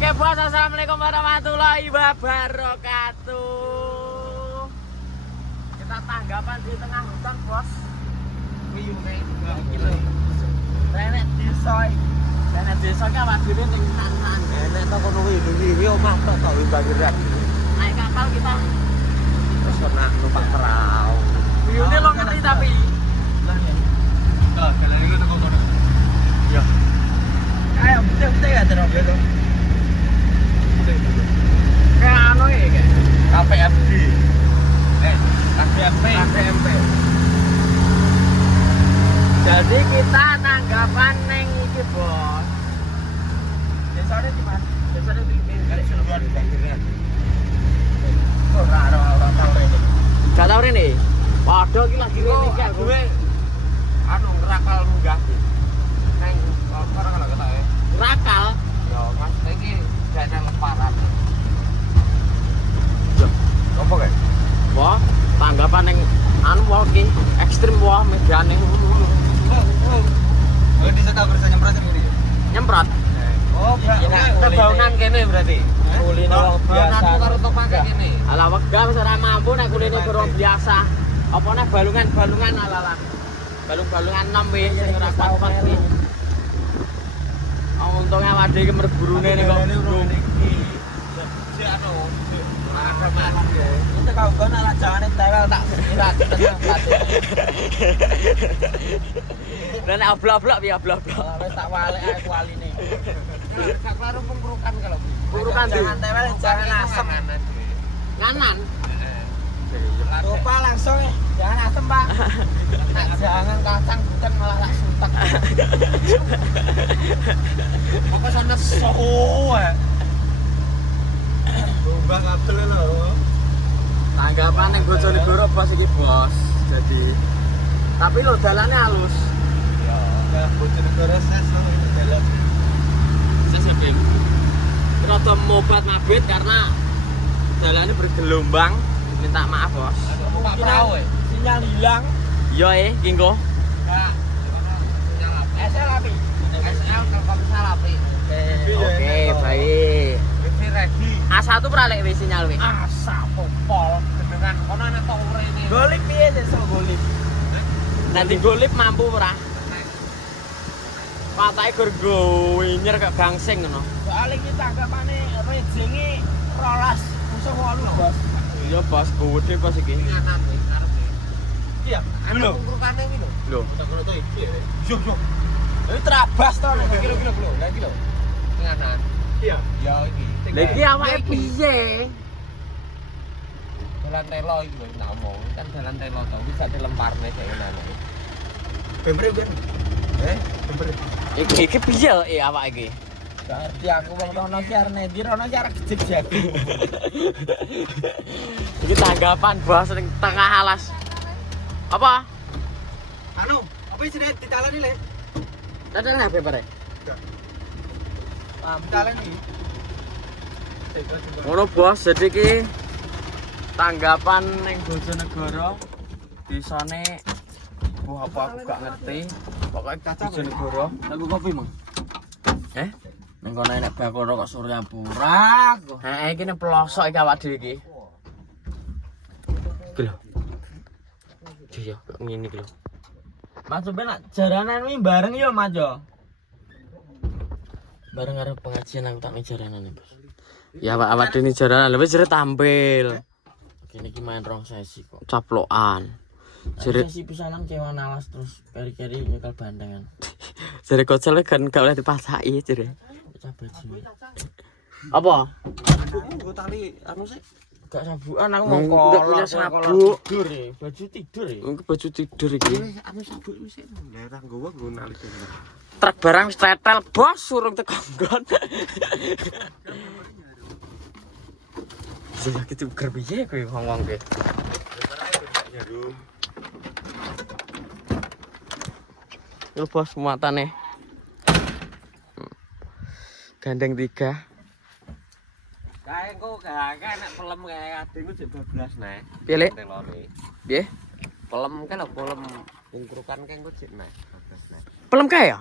Oke bos, assalamualaikum warahmatullahi wabarakatuh. Kita tanggapan di tengah hutan bos. Wiyune kilo. Renek desoy. Renek desoy kan wadine ning kanan. Enek to kono kuwi omah tok tok bagi rek. Naik kapal kita. Terus kena numpak perahu. Wiyune lo ngeri tapi. Lah ya. Kok kalian iku teko kono. Ya. Ayo, betul-betul ya terus gitu. Kayak anu ya kayak KPMD. KPMP. Jadi kita tanggapan neng iki bos. Desane di mana? Desane di kali seluruh bagian. Ora tau rene. Gak tau rene. Waduh iki lagi rene iki aku. Anu rakal munggah. Neng ora kalau kata ya. Rakal. Yo, Mas iki jane lemparan. Apa kae? Wah, tanggapan neng anu wae iki ekstrim wae medane. Oh, di sana bisa nyemprot ini. Nyemprot. Oh, Kebaunan kene berarti. Kuline wong biasa. Karo topake kene. Ala wegah wis ora mampu nek kuline karo biasa. Apa nek balungan ala-ala. Balung-balungan 6 wis sing ora kuat kuwi. Untungnya awake iki merburune nek kok iki. Si anu, ada mati. Itu kau kan ala jane tewel tak irat tenang mati. Lah nek oblok-oblok piye oblok-oblok. Wis tak walek ae kualine. Gak karo pengkurukan kalau. Kurukan Jangan tewel, jangan asem. Nganan. Lupa langsung ya. Jangan asem, Pak. Nah, jangan kacang bukan malah tak suntak. Apa sana soe. Gombang kabel lho. Tanggapan ning Bojonegoro bos iki bos. Jadi tapi lo dalane halus. Ya, Bojonegoro ses dalam. Ses lebih. Rada mobat mabit karena jalannya bergelombang. Minta maaf bos. Pak perahu sinyal hilang. Iya kingko. Kak, sinyal apa? SL api. SL Telkomsel api. Oke, baik. Wifi ready. A1 pralek wis sinyal wis. Asa popol dengan ono ana tower ini. Golip piye sesuk golip? Nanti golip mampu ora? Patake gur winyer kok gangsing ngono. Soale iki tanggapane rejenge 12 musuh 8 bos. Iya bos, gede bos iki. Kanan wis karepe. Iya, lho. Pungkurane iki lho. Lho. Ngono to iki. Yo. Iki trabas to nek kilo. Lah iki lho. Kanan. Iya. Ya iki. Lah iki awake piye? Jalan telo iki lho ngomong. Kan jalan telo to bisa dilemparne kayak ngene. Bemre kan? Bemre. Iki piye awake iki? Berarti aku wong rono ki arep ndi rono ki arep gejeg. Iki tanggapan bos ning tengah alas. Apa? Anu, apa sih ditalani le? Dadal HP bare. Ditalani. Ngono bos, jadi iki tanggapan ning Bojonegoro desane apa aku gak ngerti. Pokoknya Bojonegoro. Aku kopi, Mang. Ning kono enek Bakoro kok Suryapura. Heeh, iki ning pelosok iki awak dhewe iki. Iki lho. Iya, kok ngene iki lho. Mas sampe nak jaranan wi bareng yo, Mas yo. Bareng karo pengajian aku tak jaranan nih, Bos. Ya awak dhewe jaranan lho wis jare tampil. Kene iki main rong sesi kok. Caplokan. Jare sesi pisanan kewan alas terus keri-keri nyekel bandangan. Jare kocel kan gak oleh dipasaki jare. Cabajine. Apa? Nggo tali anu sih. Gak sabukan aku Enggak mau punya kolor sabuk. tidur ya, baju tidur ya. Iki baju tidur iki. Anu sabuk wis lerang gowo nggo nali. Truk barang wis tetel, Bos, surung teko nggon. Sing iki tuker piye kowe ngomong kowe? Yo Bos muatane. Gandeng 3. Kae engko gak enak pelem kae adengku jek 12 nek. Piye, Lek? Telone. Piye? Pelem kan lho pelem pungkurukan kae engko jek nek 12 nek. Pelem kae ya?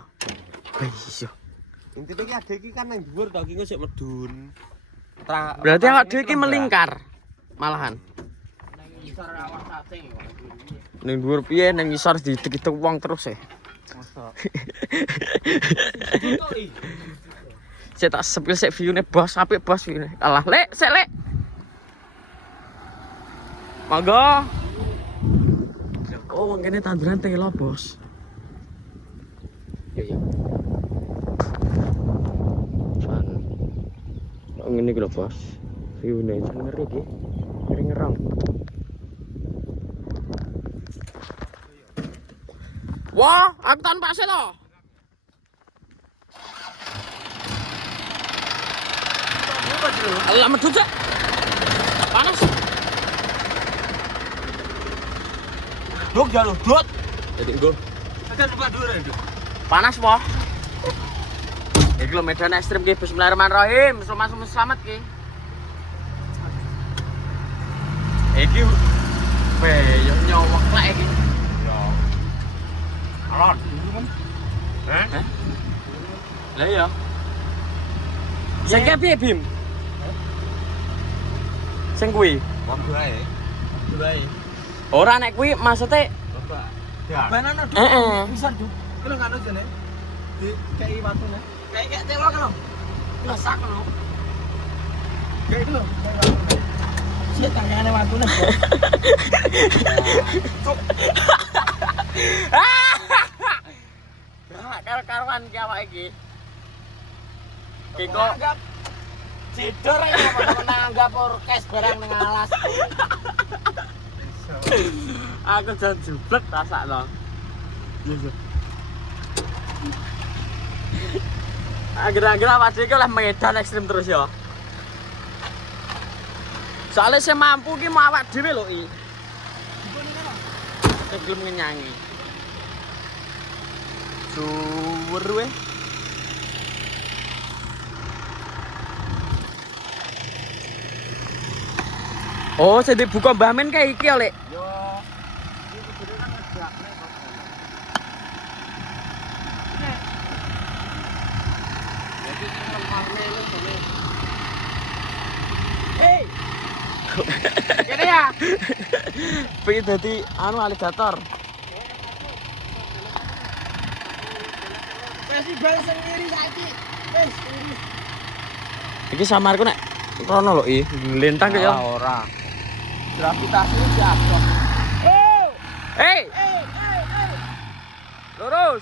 Iya. Intine iki ade iki kan nang dhuwur to iki sik medun. Berarti awak dhewe iki melingkar. Malahan. Nang isor awas sate. Ning dhuwur piye ning isor didik-didik wong terus e. Mosok. Saya tak sepil sik view-ne bos, apik bos view-ne. Alah, Lek, sik Lek. Monggo. Oh, mangkene tanduran telo, Bos. Iya. Fan. Oh, ngene iki lho, Bos. View-ne ngeri iki. Ngeri ngerong. Wah, aku tanpa sih loh. Alah medhut cak. Panas. Duk jalur dut. Jadi nggo. Ada numpak dhuwur ya, Duk. Panas po. Iki lho medan ekstrim ki. Bismillahirrahmanirrahim. Selamat ki. Iki yo nyowek lek iki. Yo. Alon. Hah? Lah iya. Sing piye, Bim? Sing kuwi. Wong bae. Bae. Ora nek kuwi maksudnya Bapak. Ya. Banana Duk. Heeh. Bisa Duk. Ki lho ngono jane. Di kei watune. Kayak telo kan lho. Lesak lho. Kayak iki lho. Sik tangane watune, Bos. Karo-karoan ki awake iki. Ki kok Cidor ae apa nanggap orkes barang ning alas. aku jan jublek rasakno. Akhir-akhir awak dhewe iki oleh medan ekstrim terus ya. Soalnya saya mampu ki mau awak dhewe lho iki. Sing gelem ngenyangi. Suwer weh. Oh, saya dibuka Mbah Men kayak iki ya, Lek. Yo. Iki gede kan ngedak nek kok. Jadi lemparne lu gede. Hei. Kene ya. Pengen dadi anu aligator. Festival sendiri saiki. Wis, ini. Iki samarku nek rono lho i, nglintang kaya. Ora. Gravitasi jatuh. Oh! Hei, Hey! lurus.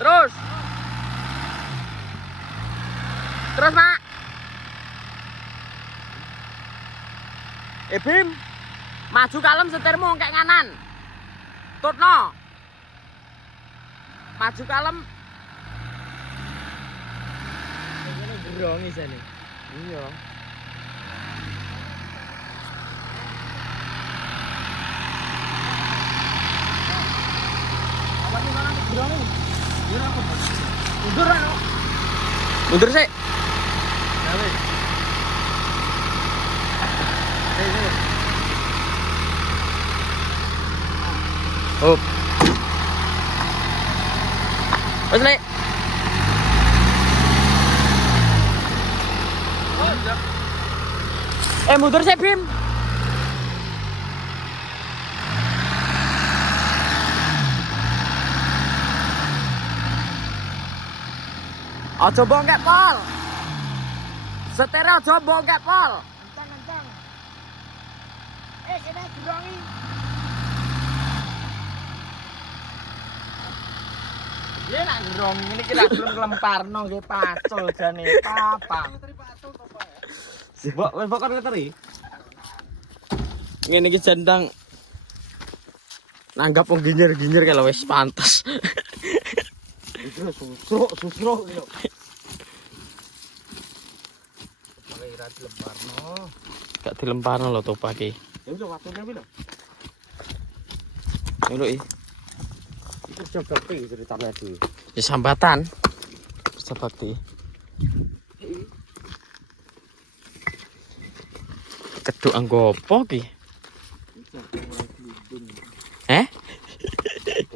Terus. Terus, Mak. Bim. Maju kalem setirmu kayak nganan. Tutno. Maju kalem. Ini gerongi sini. Iya. Mundur sih. Up. Wes, Lek. Mundur sih, Bim. Aja bongket pol. Setir aja bongket pol. Kencang. Kene gerongi. Dia nak gerong ini kita belum kelemparno nggih pacul jane papa. Mbok wis pokok ngeteri. Ngene iki jandang nanggap wong ginyer-ginyer kalau wis pantes. Itu susruk gitu. Pakai ira dilemparno. Gak dilemparno lho topak iki. Ya wis watune kuwi lho. Ngono iki. Itu sebabte ceritanya iki. Ya sambatan. Seperti keduk anggo apa ki?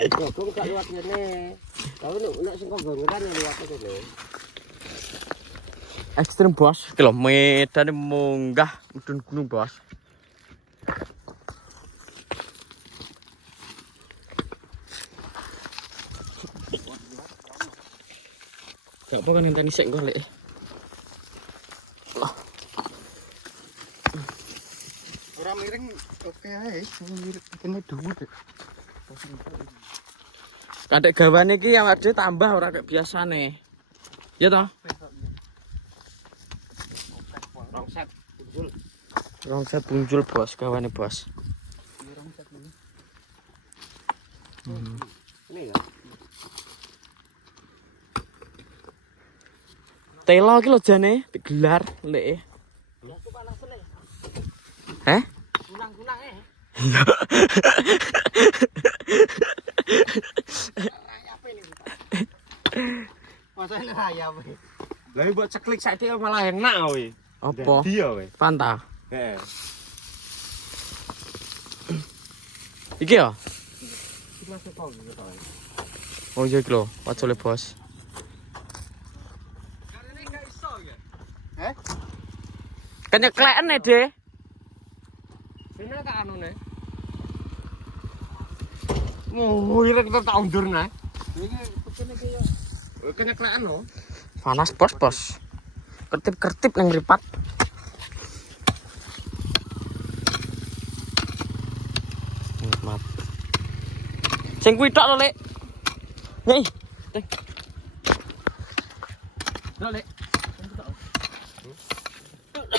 Kok gak liwat ngene. Tapi nek sing konggongan ya liwat itu lho. Ekstrem bos, kilometer munggah mudun gunung bos. Gak apa kan ngenteni sik engko lek. Ora miring oke ae, miring kene dhuwur. Kadek gawane iki yang ada tambah ora kayak biasane. Ya toh? Rongset punjul bos, gawane bos. Ini ya. Telo iki lho jane digelar lek. Aku panas nih. Heh? Kunang-kunang Rayap ini. Masa ini rayap. Lah buat ceklik saiki malah enak kowe. Apa? Dia kowe. Pantah. Heeh. Iki ya? Masuk kau gitu toh. Oh iya iki lho, pacole bos. Karene gak iso ya. Heh? Kenyekleken De. Sini tak anune. Ireng tak undur nah. Iki pekene iki yo. Kenyekleken lho. Panas bos. Kertip-kertip nang mripat. Nikmat. Sing kuwi tok lho, Lek. Nih. Teng. Lho, Lek.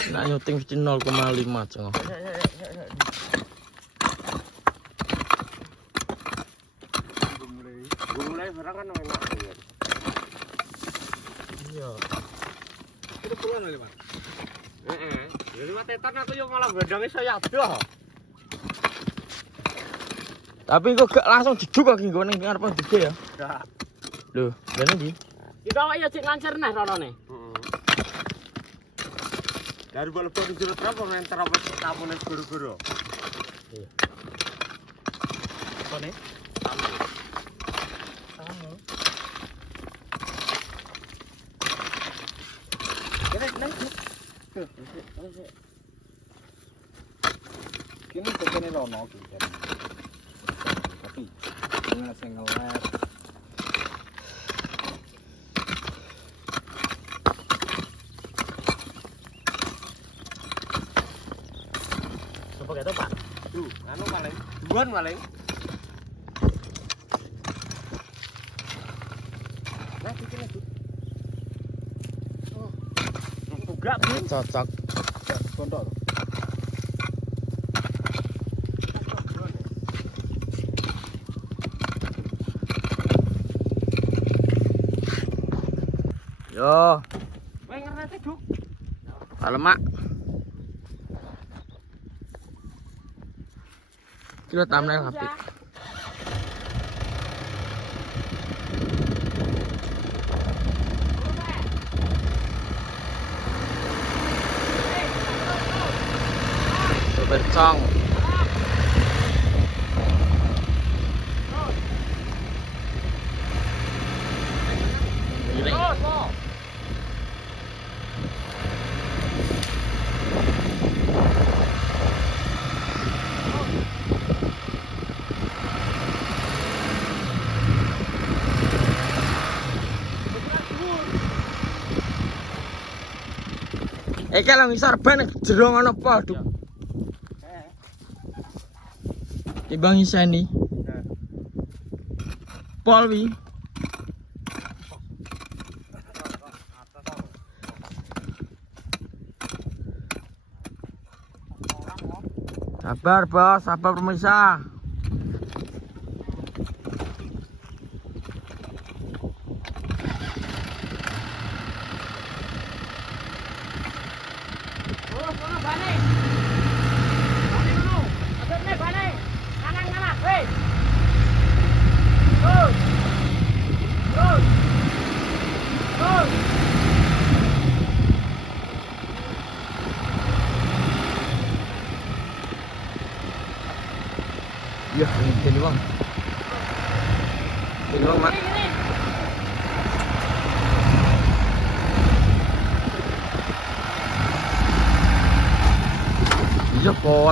Nah, nyuting 0,5 cengo. Mulai barang kan enak ya. Iya. Itu pulang oleh Mas. Heeh. Ya lewat tetan aku yo malah badange saya adoh. Tapi kok gak langsung jeduk kok nggo ning ngarep gede ya. Enggak. Lho, ngene iki. Kita kok ya cek lancar neh ronone. Heeh. Dari balebon jero berapa men terapet tapune guru-guru. Iya. Apa nih? Kini pekene rono iki. Tapi dengan sing ngeler. Coba ketok, Pak. Tuh, anu paling. Duan paling. Nah, pikirnya tuh. Enggak, Bing. Cocok. Kontok. Yo, Kowe ngerti, Duk? lemak. Kilo thumbnail HP. Bercong. Iki lang isar ban jero ngono apa, Duk? Ki Bang Isani. Pol wi. Sabar, Bos, sabar pemirsa. Iya, ini Bang. Ini Bang, Mak.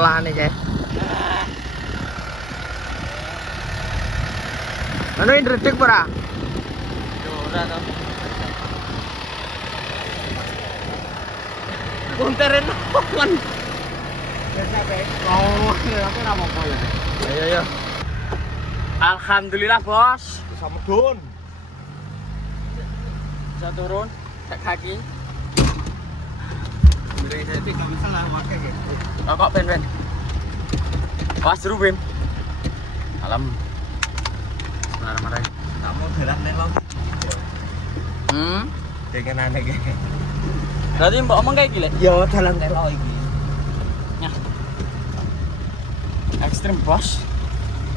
sekolahan iki. Anu ndredeg ora? Ora to. Punterin kon. Oh, aku ora apa-apa ya. Ayo. Alhamdulillah, Bos. Bisa medun. Bisa turun cek kaki. Beri saya tidak bisa lah pakai gitu. Kok ben. Pas seru, Bim. Alam. Marah-marah. Kamu jalan nek lo. Dengan aneh iki. Berarti mbok omong kayak gile. Yo jalan nek lo iki. Nyah. Ekstrim, Bos.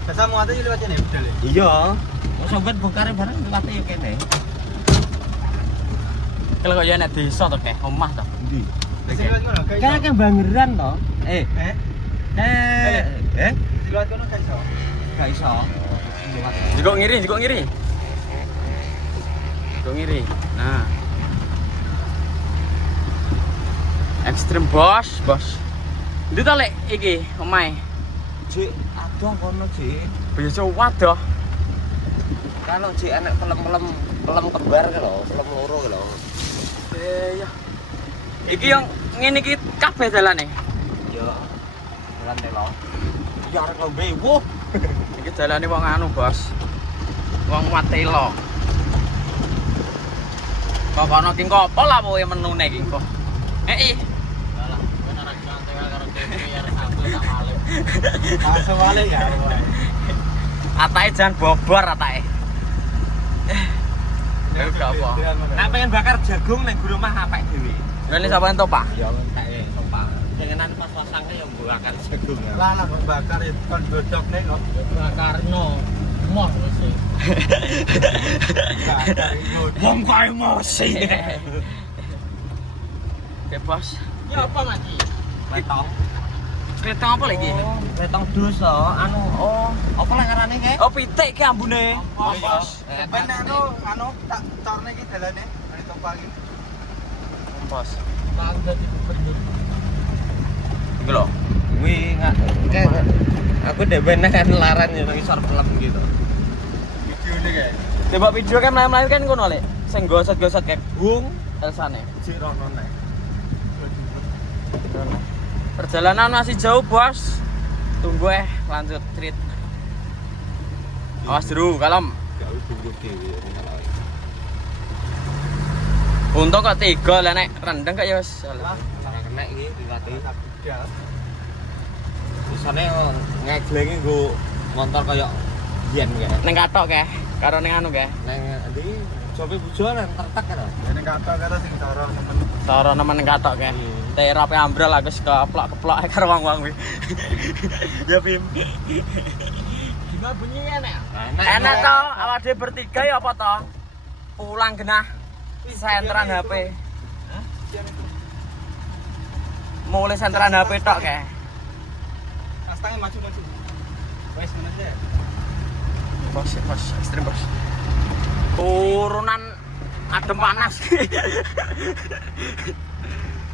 Biasa mau ate liwat kene budal. Iya. Mau sobat bongkare bareng liwat yo kene. Kalau kok ya nek desa to kek omah to. Endi? Kan bangeran to. Liwat kono gak iso. Gak iso. Jiko ngiri. Nah. Ekstrim, Bos. Ndi to lek iki omahe? Cik, adoh kono, Cik. Biasa wadah. Kalau Cik enek pelem kembar ke lho, pelem loro ke lho. Iya. Iki yang ngene iki kabeh dalane. Iya. Jalan nek lo. Ya arek ngombe. Wuh. Iki dalane wong anu, Bos. Wong watelo. Kok kono ki ngopo lah kowe menune iki kok. Heeh. Alah, kowe ora santai karo dhewe ya satu sama ale. Masuk wale ya. Atake jan bobor atake. Ya udah apa. Nek pengen bakar jagung nek guru mah apik dhewe. Ini siapa yang topa? Ya kae topak. Jangan pas pasangnya yang bakar jagung. Lah lah bakar itu kon godhog nek kok Bakarno. Moh wis. bakar itu. Wong kok emosi. Oke, Bos. Ya apa lagi? Letong. Kereta apa lagi? Letong dus anu apa lah ngarane kae? Oh, pitik ki ambune. Bos. Ben anu tak corne iki dalane. Nek topak iki. Bos. Bang dadi gubernur. Iki lho. Wih, enggak. Aku udah bener kan laran ya nang isor pelem gitu. Video ini kayak Coba video kan melayu-melayu kan ngono lek. Sing gosot-gosot kayak bung Elsane. cik rono nek. Perjalanan masih jauh, Bos. Tunggu lanjut treat. Awas dulu, kalem. Gak tunggu dhewe. Untung kok 3 lah nek rendeng kok ya wis. Lah, kena iki diwati budal. Bisane ngeglengi nggo motor kaya biyen kae. Ning katok kae, karo ning anu kae. Nang endi coba bujuan tertek kan. Ning katok karo sing cara nemen. Cara nemen ning katok kae. Terape ambrol aku wis keplok-keplok karo wong-wong kuwi. Ya Bim. Gimana bunyinya enak? Enak to, awak dhewe bertiga ya apa to? Pulang genah senteran HP. Hah? Mulai senteran HP tok kae. Astangnya maju. Wes ngono aja. Bos, ekstrim, Bos. Turunan adem panas.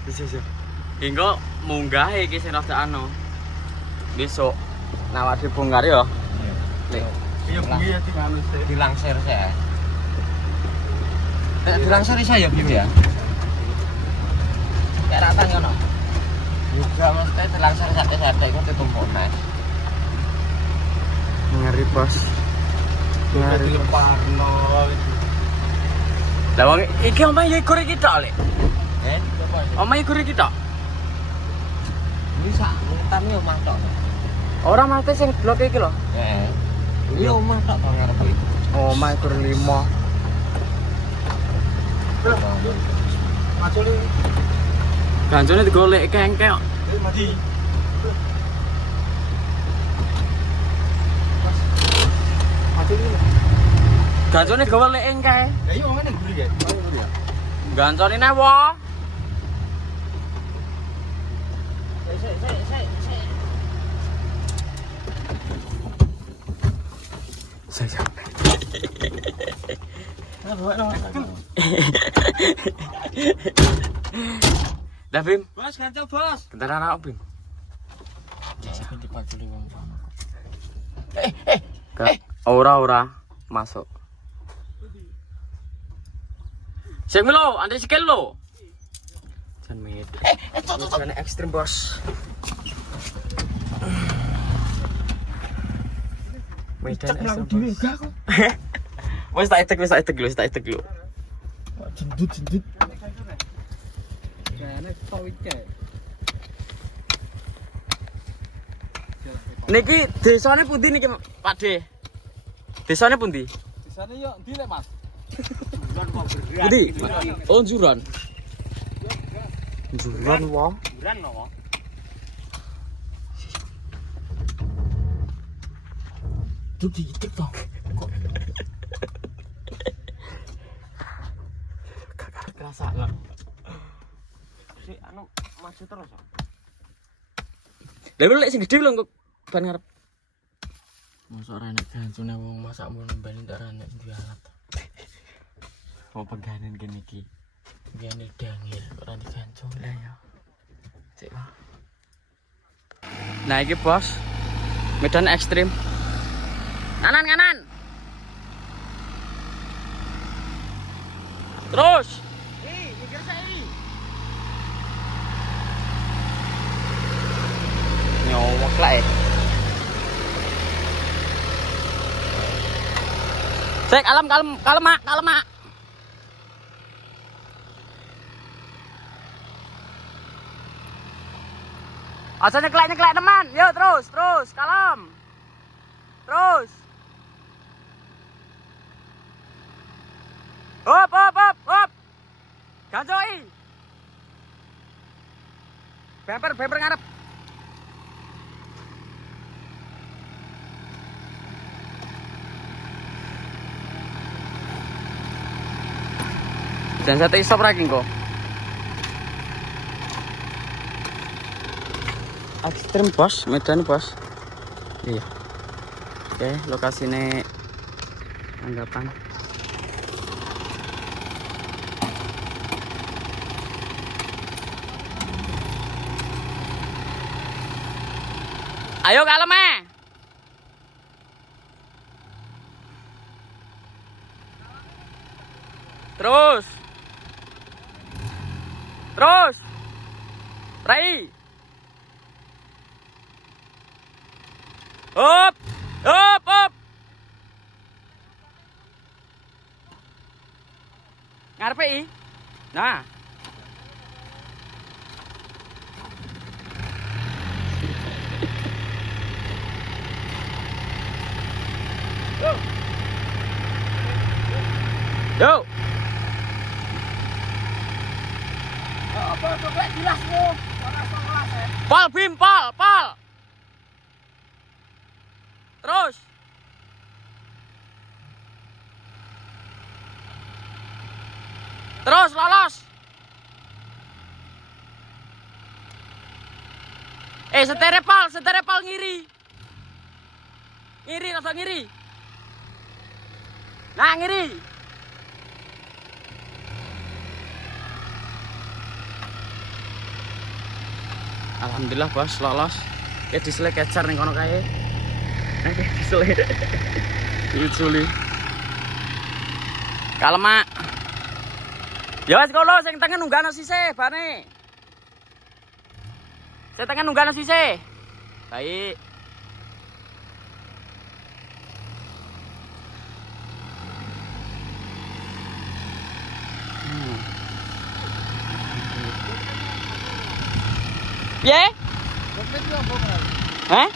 Bisa. Hingga munggah iki sing rada anu. Besok nawar dibongkar ya. Iya, bunyi ya anu dilangsir saya. Dilangsir saya Bim ya. Kayak rata ngono. Juga mesti dilangsir sate-sate iku ditumpuk nes. Ngeri, Bos. Ngeri. Dileparno. Lah wong iki omahe ikur iki tok, Lek. Omahe ikur iki tok. Bisa ngutami omah tok. Ora mate sing blok iki lho. Heeh. Iya omah tok to ngarep iki. Omahe ikur 5. Maju li. Gancone digolek kengkek. Mati. Maju li. Gancone golek engkae. Ya iya omah nang guri ya. Gancone ne wo. Saya. Dah Bim, Bos, ganco bos. kendaraan apa Bim? dipaculi wong sono. Ora masuk. Sing lo, ande sikil lo. Jan mit. Medan ekstrim, Bos. Medan ekstrim. Wes tak etek lu. Jendut. Niki desane pundi niki, Pak De? Desane pundi? Desane yo ndi lek, Mas? Pundi? Oh, Juran. Juran wae. Buran apa? Tuh diitik toh. Kok kakak kerasa lah. Si anu maju terus. Lah lek sing gedhe lho kok ban ngarep. Mosok ora nek gancune wong masak mun ben ndak ora nek ndi alat. Apa peganen kene iki? Gene dangir ora digancung lah ya. Cek. Nah iki Bos. Medan ekstrim. Kanan. Terus. Mikir saya. Nyowok lah Cek kalem mak. Asal nyeklek teman. Yuk terus kalem. Terus. Hop. Gancoi. Bemper ngarep. Dan satu stop lagi kok. Ekstrim Bos, Medan Bos. Iya. Oke, lokasinya Tanggapan. Ayo kalem Terus. Rai. Hop. Ngarepe i. Nah. Yo. Apa kok jelasmu? Ora kelas ya. Pal Bim, pal. Terus. Lolos. Setere pal ngiri. Langsung ngiri. Nah, ngiri. Alhamdulillah Bos, lolos. Ya disele kecer ning kono kae. Disele. Sulit. Kalem, Mak. Ya wis kono sing tengen unggahno sisih bane. Sing tengen unggahno sisih. Baik. Piye? Hah?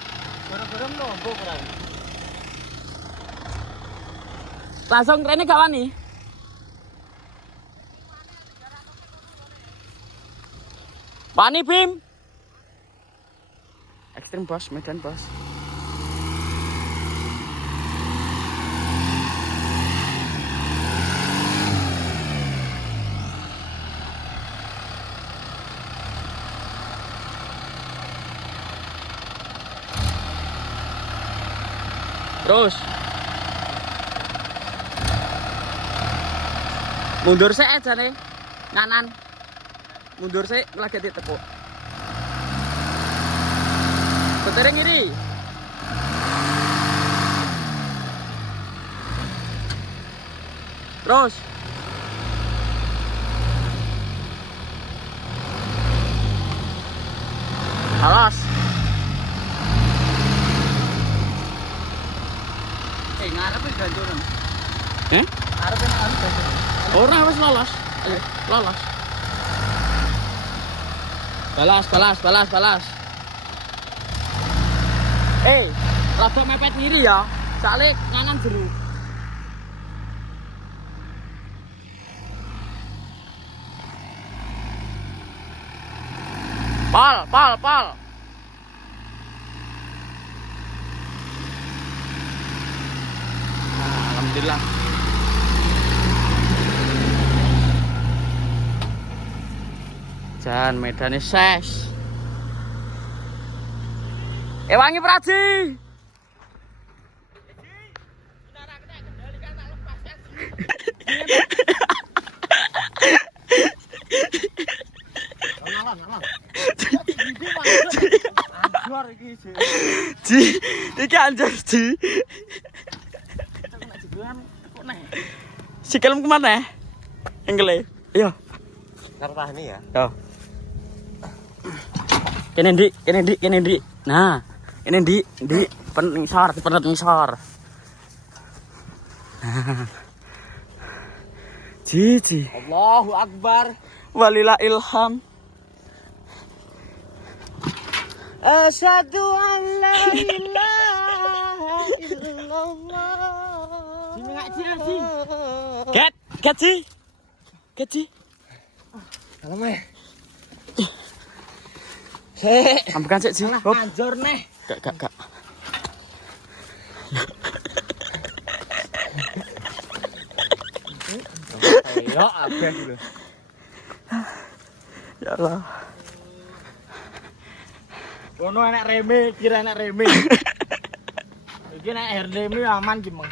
Langsung trennya gak wani? Wani Bim? Ekstrim Bos, Medan Bos. Terus mundur sih aja nih nganan mundur sih lagi ditekuk Setirnya ngiri. Terus. Alas. Ngarep wis gancuran. Arep gancuran. ora wis lolos. Ayo, lolos. Balas. Rada mepet ngiri ya. Soale nganan jero. Pal. Alhamdulillah. Jan medane ses. Wangi Praji. Ji, iki anjir Ji. Sikilmu kemana? Enggele. Iya. Karena ini ya. Yo. Kene ndik. Nah, ini ndik penting sar. Ji. Allahu Akbar. Walillah ilham. Asyhadu an la ilaha illallah. Sini ngaji. Get Ji. Alamak. Ambekan sik Ji. Hop. Anjur neh. Gak. Ya abeh dulu. Ya Allah. Ono enek reme, kira enek reme. Iki nek reme aman ki, Mang.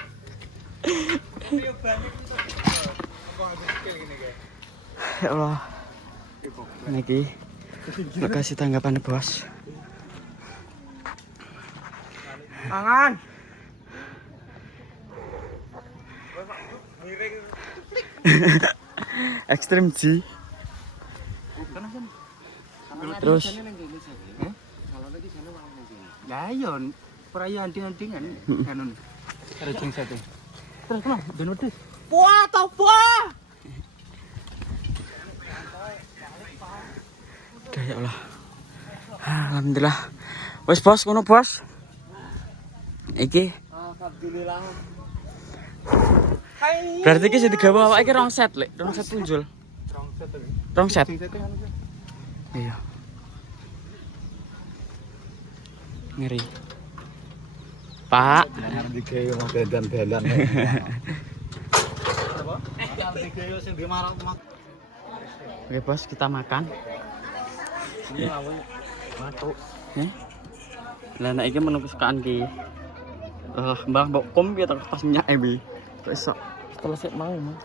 Ya Allah. Niki kasih tanggapan bos. Mangan. Ekstrim Ji. Terus Lah iya, perayaan ding-dingan kanun. Rejeng sate. Terus kenapa? Ben wedhus. Puah to puah. Udah ya Allah. Alhamdulillah. Wes bos, ngono bos. Iki. Alhamdulillah. Berarti iki sing digawa awake iki rong set, Lek. Rong set punjul. Rong set. Iya. Ngeri. Pak. Digawe mau dandan-dandan. Apa? Digawe sing dimarak-marak. Oke bos, kita makan. Ini lawan matuk. Lah nek iki menu kesukaan ki. Mbah mbok kom piye to pas minyak bi. Besok Setelah sik mau, Mas.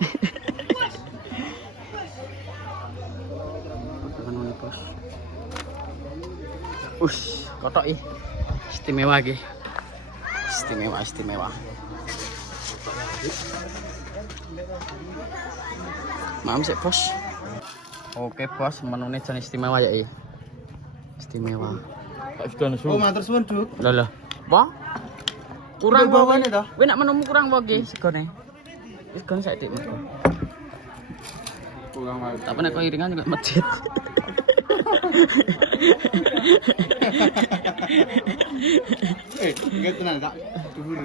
Makan bos. Kotok ih. Istimewa iki. Istimewa. Maaf sih bos. Oke bos, menune jan istimewa ya iki. Istimewa. Oh, matur suwun, Duk. Lah. Wah. Kurang bawane to. Kowe nek menumu kurang wae iki segone. Segone sak dik mergo. Kurang wae. Tapi nek kok iringan juga masjid. Enggak tenang tak. Dhuwur.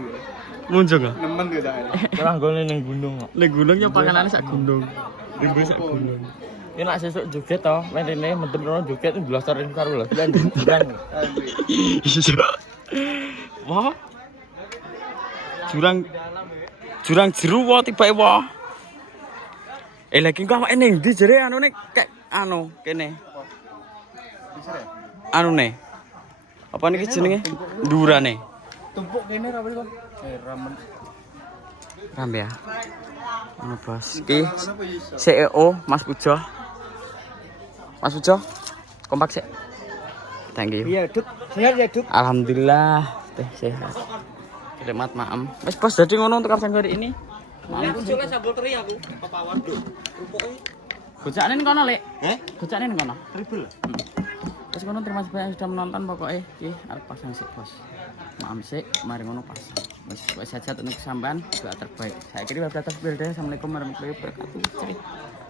Munjung ah. Nemen yo tak. Kurang gone ning gunung kok. Ning gunung ya panganane sak gunung. Rimbu sak gunung. Ini nak sesuk joget to, mentene mendem rono joget ndlostorin karo lho. Bulan. Iya. Wah. Jurang jeru wae tibake wae. Lagi kok awake ning ndi jere anune kek anu kene. Anune. Apa niki jenenge? Ndurane. Tumpuk kene ra kok. Ramen. Rambe ya. Ono bos. Iki CEO Mas Pujo. Kompak sik. Thank you. Iya, Duk. Sehat ya, Duk. Alhamdulillah teh sehat. Selamat maam. Wis pas dadi ngono untuk karsan hari ini. Maam. Munculnya sambal teri aku. Papawan tuh. Gojekane ning kono, Lek. Gojekane ning kono. Tribel. Terus kono terima kasih banyak yang sudah menonton pokoknya iki arep pasang sik, Bos. Maam sik, mari ngono pasang. Wis sehat-sehat untuk kesampean, doa terbaik. Saya kira wabarakatuh. Assalamualaikum warahmatullahi wabarakatuh.